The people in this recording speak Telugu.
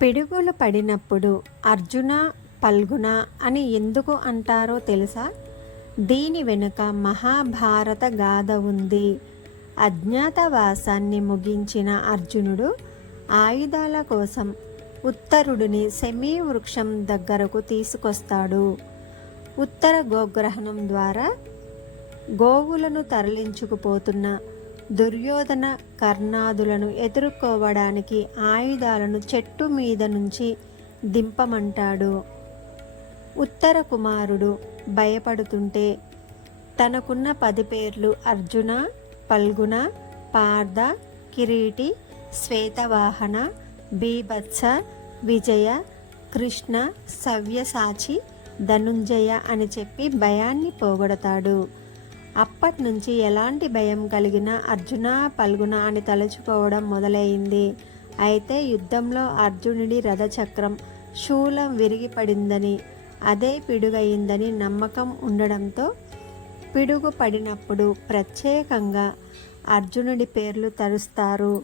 పిడుగులు పడినప్పుడు అర్జున పల్గున అని ఎందుకు అంటారో తెలుసా? దీని వెనుక మహాభారత గాథ ఉంది. అజ్ఞాతవాసాన్ని ముగించిన అర్జునుడు ఆయుధాల కోసం ఉత్తరుడిని శమీ వృక్షం దగ్గరకు తీసుకొస్తాడు. ఉత్తర గోగ్రహణం ద్వారా గోవులను తరలించుకుపోతున్న దుర్యోధన కర్ణాదులను ఎదుర్కోవడానికి ఆయుధాలను చెట్టు మీద నుంచి దింపమంటాడు. ఉత్తర కుమారుడు భయపడుతుంటే తనకున్న 10 పేర్లు అర్జున, పల్గున, పార్థ, కిరీటి, శ్వేతవాహన, బీభత్స, విజయ, కృష్ణ, సవ్యసాచి, ధనుంజయ అని చెప్పి భయాన్ని పోగొడతాడు. అప్పట్నుంచి ఎలాంటి భయం కలిగినా అర్జున పల్గున అని తలుచుకోవడం మొదలైంది. అయితే యుద్ధంలో అర్జునుడి రథచక్రం శూలం విరిగిపడిందని, అదే పిడుగయిందని నమ్మకం ఉండడంతో పిడుగు పడినప్పుడు ప్రత్యేకంగా అర్జునుడి పేర్లు తరుస్తారు.